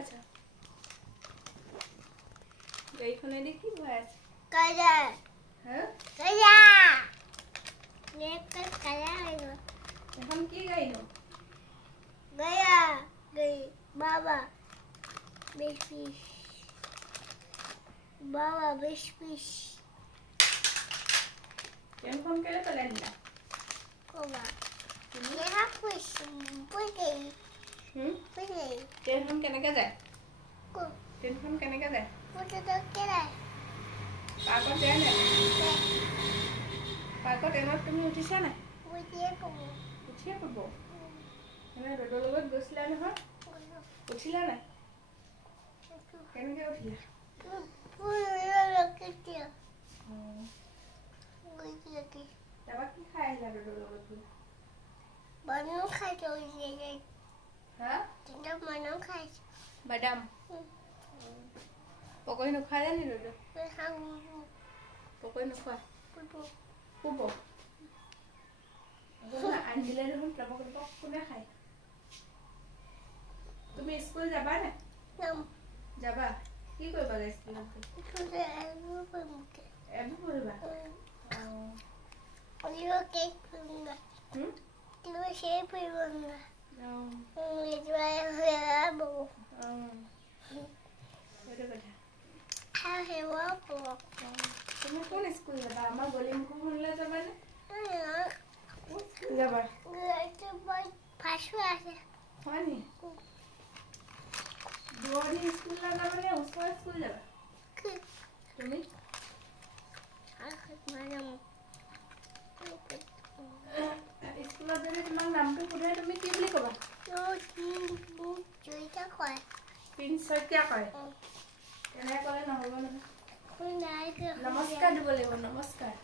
আছা গাড়ীখনেদি কি ভৰাই আছে কালা হ্যাঁ কালা নেক কালা হইলো এখন কি গাড়ী নো গয়া গই বাবা বিশ বাবা বিশ ট্ৰেইনখন কেলে পেলাই দিলা কোবা নেহা পুশ পুগেই পুগেই ট্ৰেইনখন কেনেকে যায় কো ট্ৰেইনখন কেনেকে যায় পুটো তো কেলাই পাৰ্কত যায় নাই পাৰ্কত ট্ৰেইনত তুমি উঠিছা নাই উঠিয়ে কবো উঠিয়ে ক'ব এনে ৰ'দৰ লগত গৈছিলা নহয় উঠিলা নাই কেনেকে উঠিলা পুৰো লকেটিয়া গুইকি তাৰপৰা কি খাই আহিলা ৰ'দৰ লগত গৈ বানু খাই গৈছে হা কিন্তু বানু খাই বাদাম পকৰি নোখোৱা জানি ৰ'দত পকৰি নোখোৱা শুব আনিলে দেখোন টপক কোনে খায় তুমি স্কুল যাবা নাই যাবা কি কৰিবা স্কুলত এবো পঢ়িবা কেক পঢ়িবা কিন্তু সেই পঢ়িবা তুমি কোন স্কুল যাবা আমাৰ গলিমুখলৈ যাবা নে যাবা হয় নি দূৰনি স্কুল যাবা নে ওচৰ স্কুল যাবা তুমি স্কুলত যদি তোমাক নামটো সোধে তুমি কি বুলি ক'বা প্ৰিন্স শইকীয়া কয় এনে ক'লে নহ'ব নহয় নমস্কাৰ দিব লাগিব নমস্কাৰ